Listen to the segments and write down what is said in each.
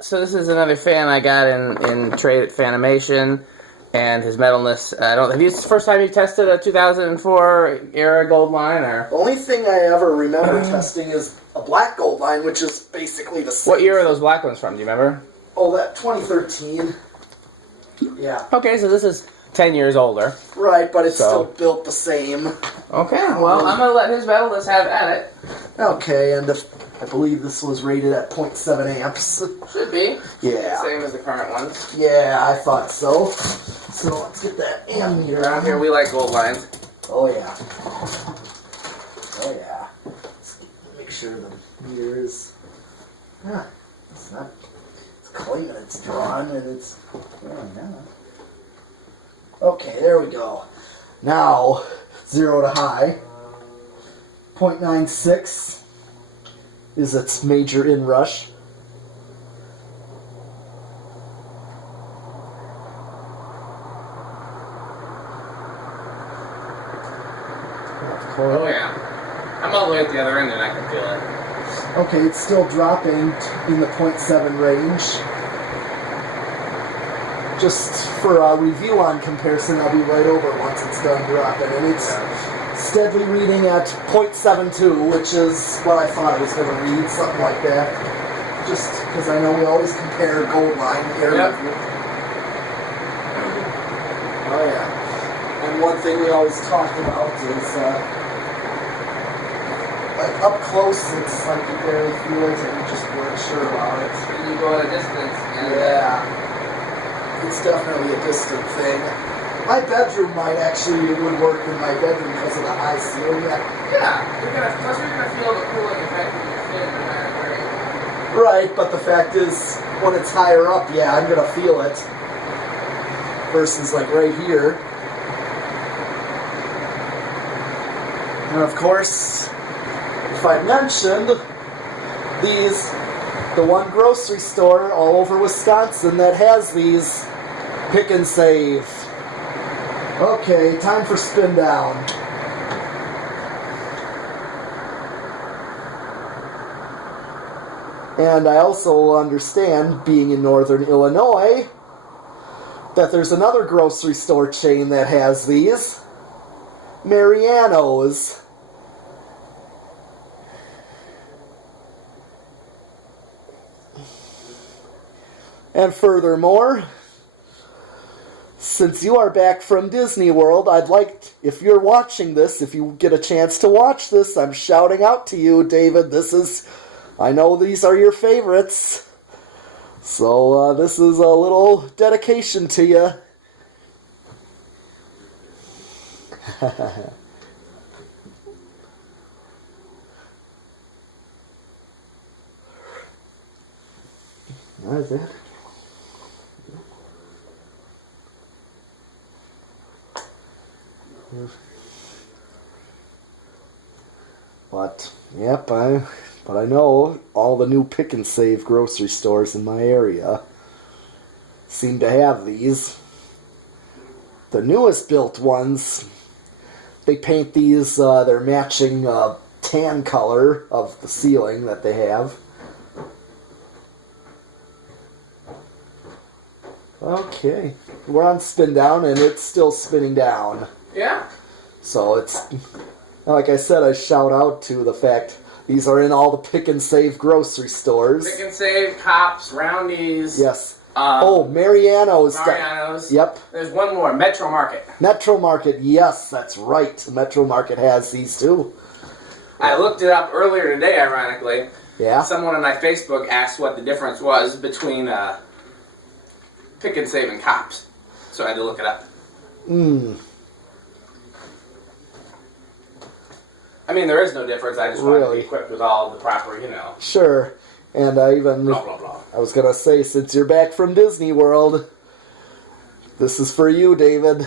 So this is another fan I got in trade at Fanimation, and his metalness. Have you? It's the first time you tested a 2004 era gold line, or? The only thing I ever remember testing is a black gold line, which is basically the same. What year are those black ones from? Do you remember? Oh, that 2013. Yeah. Okay, so this is 10 years older. Right, but it's still built the same. Okay, well, I'm gonna let his metalness have at it. Okay, and I believe this was rated at 0.7 amps. Should be. Yeah. Same as the current ones. Yeah, I thought so. So let's get that ammeter Around here we like gold lines. Oh yeah. Oh yeah. Let's make sure the meter is... it's not... It's claiming it's drawn and it's... Oh, yeah. Okay, there we go. Now, 0 to high. 0.96 is its major inrush. Oh yeah. I'm all the way at the other end and I can feel it. Okay, it's still dropping in the 0.7 range. Just for a review on comparison, I'll be right over once it's done dropping. And it's steadily reading at 0.72, which is what I thought it was going to read, something like that. Just because I know we always compare gold line area. Yep. Oh yeah. And one thing we always talked about is, like up close, it's like you barely feel it and you just weren't sure about it. And you go at a distance. Yeah. It's definitely a distant thing. My bedroom would work in my bedroom because of the high ceiling. Yeah, plus you're gonna feel the cooling effect when you're sitting in that area. Right, but the fact is, when it's higher up, yeah, I'm gonna feel it. Versus like right here. And of course, if I mentioned the one grocery store all over Wisconsin that has these pick and save. Okay, time for spin down. And I also understand, being in northern Illinois, that there's another grocery store chain that has these. Mariano's. And furthermore, since you are back from Disney World, I'd like, if you're watching this, if you get a chance to watch this, I'm shouting out to you, David. I know these are your favorites. So this is a little dedication to you. What is that? But I know all the new pick and save grocery stores in my area seem to have these. The newest built ones, they paint these, their matching tan color of the ceiling that they have. Okay, we're on spin down and it's still spinning down. Yeah. So it's, like I said, I shout out to the fact these are in all the pick and save grocery stores. Pick and save, Cops, Roundy's. Yes. Mariano's. Mariano's. Yep. There's one more, Metro Market. Metro Market, yes, that's right. Metro Market has these too. I looked it up earlier today, ironically. Yeah? Someone on my Facebook asked what the difference was between pick and save and Cops. So I had to look it up. I mean, there is no difference. I just want to be equipped with all the proper, Sure. And I even... Blah, blah, blah. I was going to say, since you're back from Disney World, this is for you, David.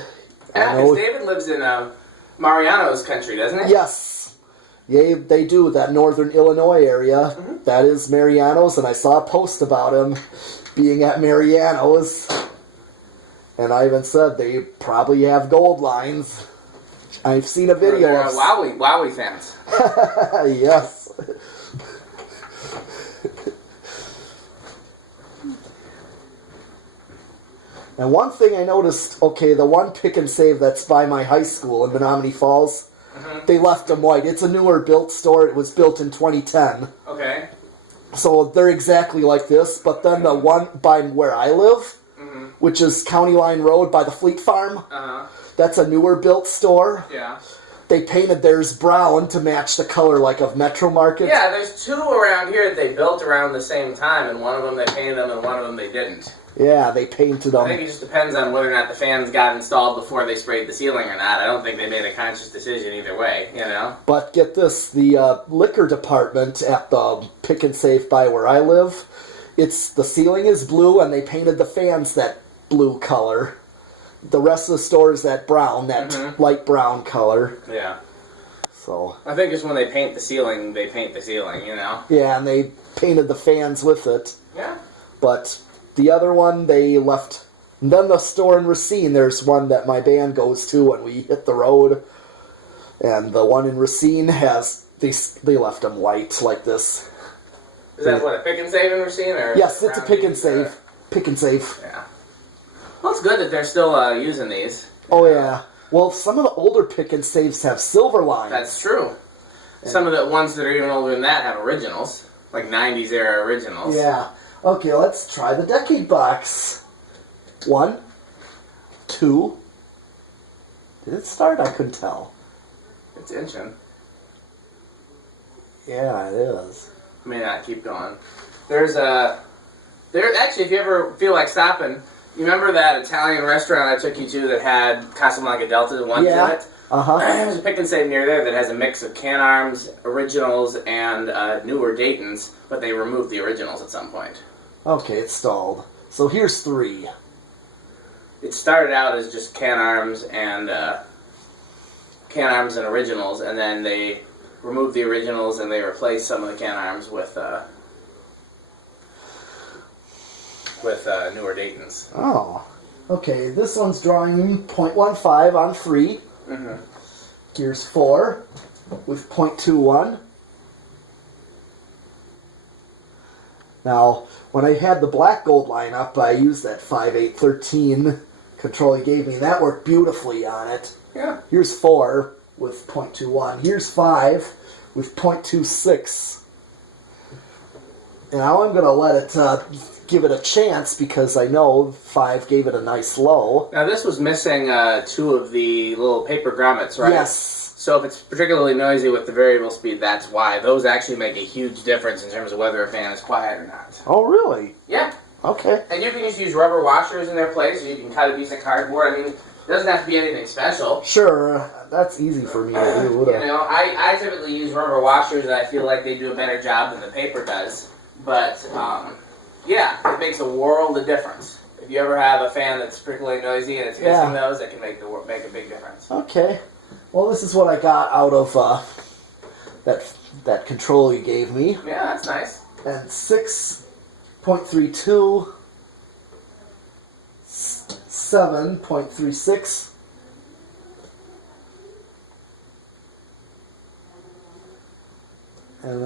Yeah, because David lives in Mariano's country, doesn't he? Yes. Yeah, they do. That northern Illinois area. Mm-hmm. That is Mariano's, and I saw a post about him being at Mariano's. And I even said they probably have gold lines. I've seen a video of... Wowie fans. Yes. And one thing I noticed, okay, the one pick and save that's by my high school in Menominee Falls, they left them white. It's a newer built store. It was built in 2010. Okay. So they're exactly like this, but then the one by where I live, which is County Line Road by the Fleet Farm, that's a newer built store. Yeah. They painted theirs brown to match the color like of Metro Market. Yeah, there's two around here that they built around the same time, and one of them they painted them and one of them they didn't. Yeah, they painted them. I think it just depends on whether or not the fans got installed before they sprayed the ceiling or not. I don't think they made a conscious decision either way, you know? But get this, the liquor department at the Pick and Save by where I live, the ceiling is blue and they painted the fans that blue color. The rest of the store is that brown, that light brown color. Yeah. So I think just when they paint the ceiling, you know? yeah, and they painted the fans with it. Yeah. But the other one, they left. And then the store in Racine, there's one that my band goes to when we hit the road. And the one in Racine has, they left them white like this. Is that what, a pick and save in Racine? Or yes, it's a pick and save. Pick and save. Yeah. Well, it's good that they're still using these. Oh, yeah. Well, some of the older pick and saves have silver lines. That's true. Some of the ones that are even older than that have originals. Like 90s era originals. Yeah. Okay, let's try the decade box. 1, 2. Did it start? I couldn't tell. It's inching. Yeah, it is. May not keep going. Actually, if you ever feel like stopping, you remember that Italian restaurant I took you to that had Casablanca Delta ones in it? There's a pick and save near there that has a mix of can arms, originals, and newer Daytons, but they removed the originals at some point. Okay, it's stalled. So here's 3. It started out as just can arms and originals, and then they removed the originals and they replaced some of the can arms with newer Daytons. Oh, okay. This one's drawing 0.15 on 3. Here's 4 with 0.21. Now, when I had the black gold line up, I used that 5813 control he gave me. That worked beautifully on it. Yeah. Here's 4 with 0.21. Here's 5 with 0.26. And now I'm going to let it give it a chance because I know 5 gave it a nice low. Now this was missing 2 of the little paper grommets, right? Yes. So if it's particularly noisy with the variable speed, that's why. Those actually make a huge difference in terms of whether a fan is quiet or not. Oh, really? Yeah. Okay. And you can just use rubber washers in their place, or you can cut a piece of cardboard. I mean, it doesn't have to be anything special. Sure. That's easy for me to do. You know, I typically use rubber washers, and I feel like they do a better job than the paper does. But, yeah, it makes a world of difference. If you ever have a fan that's particularly noisy and it's missing those, it can make a big difference. Okay. Well, this is what I got out of that control you gave me. Yeah, that's nice. And 6.32, 7.36, and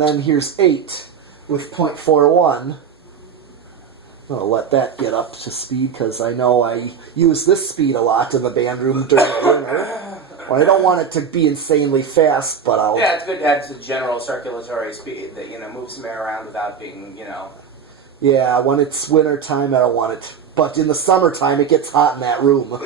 then here's 8 with 0.41. I'm going to let that get up to speed because I know I use this speed a lot in the band room during the winter. Well, I don't want it to be insanely fast, but I'll... Yeah, it's good to have the general circulatory speed that, moves some air around without being, Yeah, when it's winter time, I don't want it. But in the summertime, it gets hot in that room.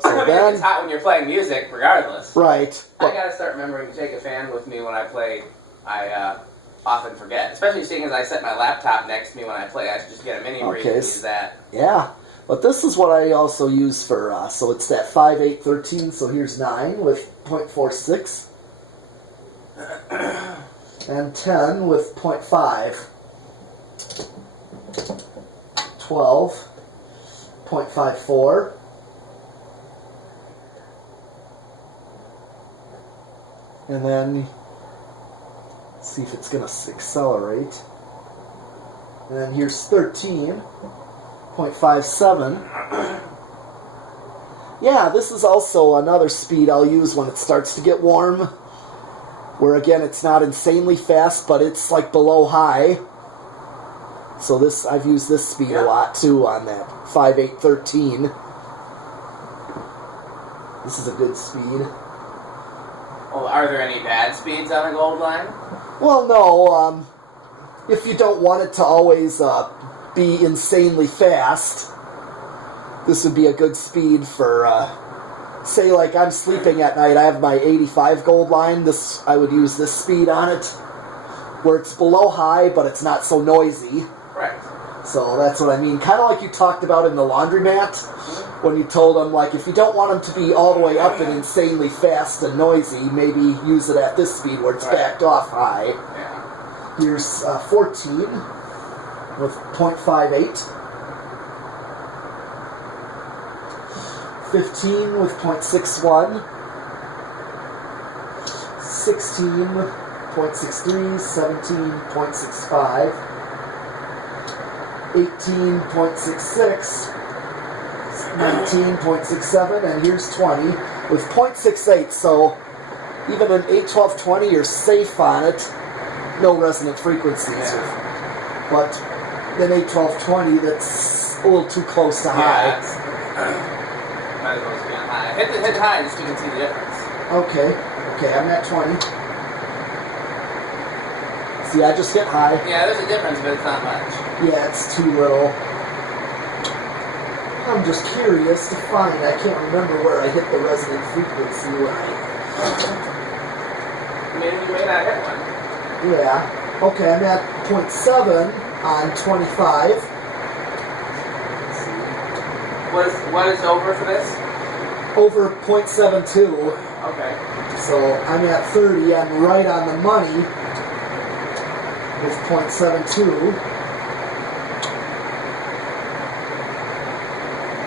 So then, it's hot when you're playing music, regardless. Right. I gotta start remembering to take a fan with me when I play. I often forget, especially seeing as I set my laptop next to me when I play. I should just get a mini rig and use that. Yeah, but this is what I also use for. So it's that 5.813. So here's 9 with 0.46, and 10 with 0.5, 12, 0.54. And then, see if it's going to accelerate. And then here's 13.57. Yeah, this is also another speed I'll use when it starts to get warm. Where again, it's not insanely fast, but it's like below high. So this, I've used this speed a lot too on that 5813. This is a good speed. Well, are there any bad speeds on a gold line? Well, no. If you don't want it to always be insanely fast, this would be a good speed for, say, like I'm sleeping at night. I have my 85 gold line. This, I would use this speed on it, where it's below high, but it's not so noisy. Right. So that's what I mean. Kind of like you talked about in the laundromat, when you told them, like, if you don't want them to be all the way up and insanely fast and noisy, maybe use it at this speed where it's backed off high. Yeah. Here's 14 with 0.58. 15 with 0.61. 16 with 0.63. 17.65. 18.66. 19.67, and here's 20 with 0.68, so even an 81220 you're safe on it. No resonant frequencies. But an 81220 that's a little too close to high. Might as well just be on high. Hit high just so you can see the difference. Okay, I'm at 20. See, I just hit high. Yeah, there's a difference, but it's not much. Yeah, it's too little. I'm just curious to find. I can't remember where I hit the resonant frequency when Maybe you may not hit one. Yeah. Okay, I'm at 0.7 on 25. Let's see. What is over for this? Over 0.72. Okay. So I'm at 30. I'm right on the money with 0.72.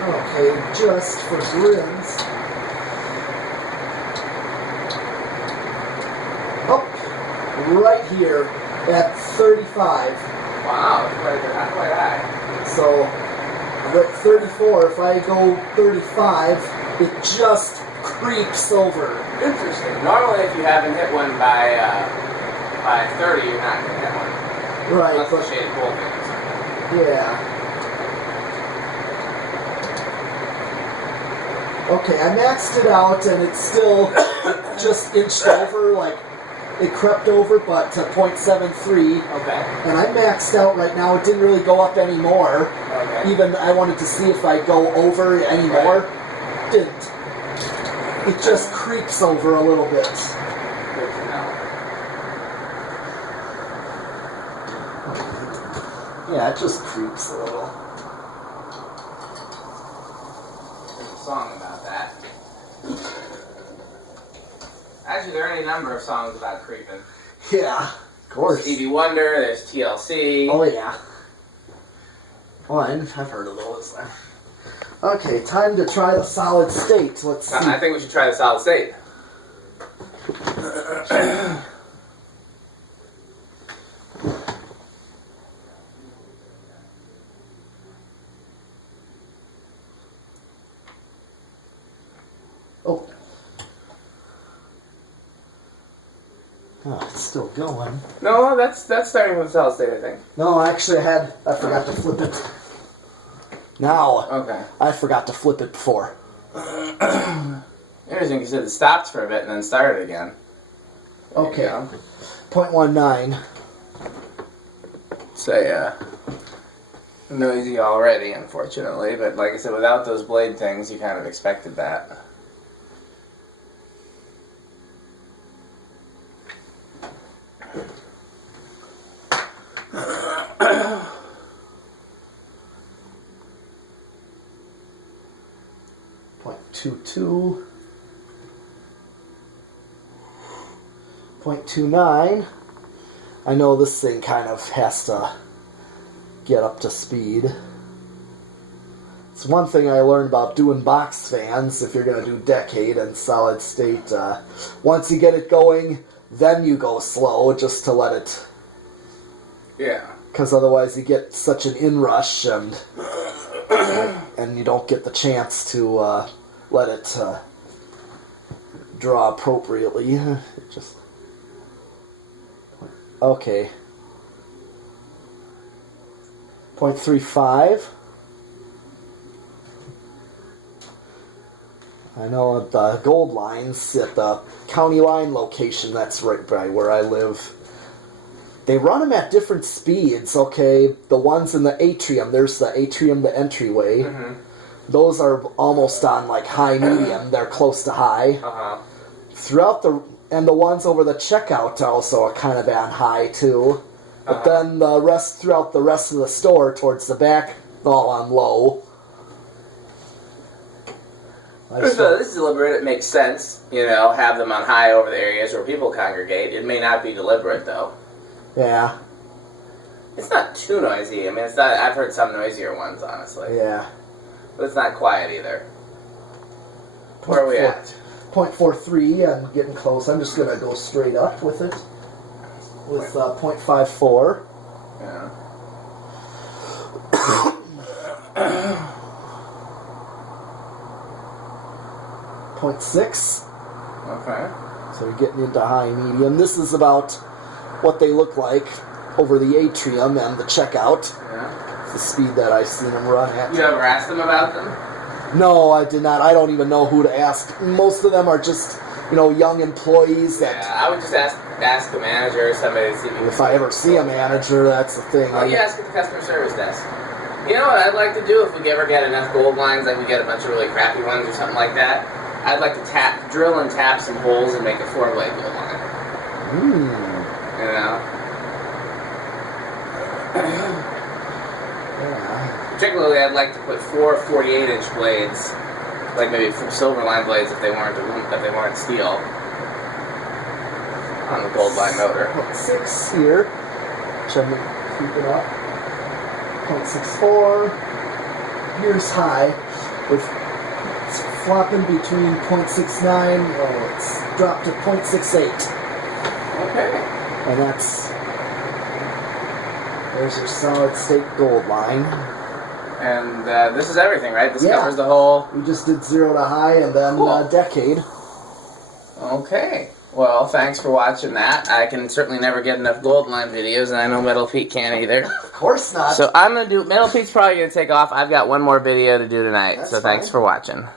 Okay, just for grins. Oh, right here at 35. Wow, it's quite high. So I'm at 34. If I go 35, it just creeps over. Interesting. Normally, if you haven't hit one by 30, you're not going to hit one. Right. Unless the shade cool things. Yeah. Okay, I maxed it out and it's still just inched over, like it crept over, but to 0.73. Okay. And I maxed out right now. It didn't really go up anymore. Okay. Even I wanted to see if I go over anymore. Right. Didn't. It just creeps over a little bit. Good to know. Yeah, it just creeps a little. There's a song about that. Actually, there are any number of songs about creeping. Yeah, of course. Stevie Wonder, there's TLC. Oh, yeah. Oh, I've heard of those. Okay, time to try the solid state. Let's see. I think we should try the solid state. Oh. Oh, it's still going. No, that's starting with solid state, I think. No, actually I forgot to flip it. Now. Okay. I forgot to flip it before. Interesting, you said it stopped for a bit and then started again. Okay. 0.19. So, noisy already, unfortunately, but like I said, without those blade things, you kind of expected that. .22, 0.29. I know this thing kind of has to get up to speed. It's one thing I learned about doing box fans, if you're going to do decade and solid state. Once you get it going, then you go slow, just to let it... Yeah. Because otherwise you get such an inrush and you don't get the chance to let it draw appropriately. It just... Okay. .35. I know at the gold lines at the county line location, that's right by where I live. They run them at different speeds, okay? The ones in the atrium, there's the atrium, the entryway. Mm-hmm. Those are almost on like high medium. They're close to high. Uh-huh. And the ones over the checkout also are kind of on high too. But then the rest throughout the rest of the store towards the back, all on low. So this is deliberate. It makes sense, you know, have them on high over the areas where people congregate. It may not be deliberate though. Yeah. It's not too noisy. I mean, it's not. I've heard some noisier ones, honestly. Yeah. But it's not quiet either. Where are we at? .43. I'm getting close. I'm just gonna go straight up with it. With .54. Yeah. .6. Okay. So you're getting into high medium. This is about what they look like over the atrium and the checkout. Yeah. It's the speed that I've seen them run at. You ever asked them about them? No, I did not. I don't even know who to ask. Most of them are just, you know, young employees that... Yeah, I would just ask the manager or somebody to see if I ever see a manager, that's the thing. Oh, you ask at the customer service desk. You know what I'd like to do if we ever get enough gold lines, like we get a bunch of really crappy ones or something like that? I'd like to drill and tap some holes and make a 4-blade gold line. You know? Yeah. Particularly, I'd like to put 4 48-inch blades, like maybe silver line blades if they weren't steel, on the gold line motor. 6 here. Trying to keep it up. .64. Here's high. It's flopping between .69. Oh, it's dropped to .68. Okay. And there's your solid state gold line. And this is everything, right? This covers the whole... We just did 0 to high and then decade. Okay. Well, thanks for watching that. I can certainly never get enough gold line videos, and I know Metal Pete can't either. Of course not. So I'm going to do... Metal Pete's probably going to take off. I've got one more video to do tonight, That's so thanks for watching.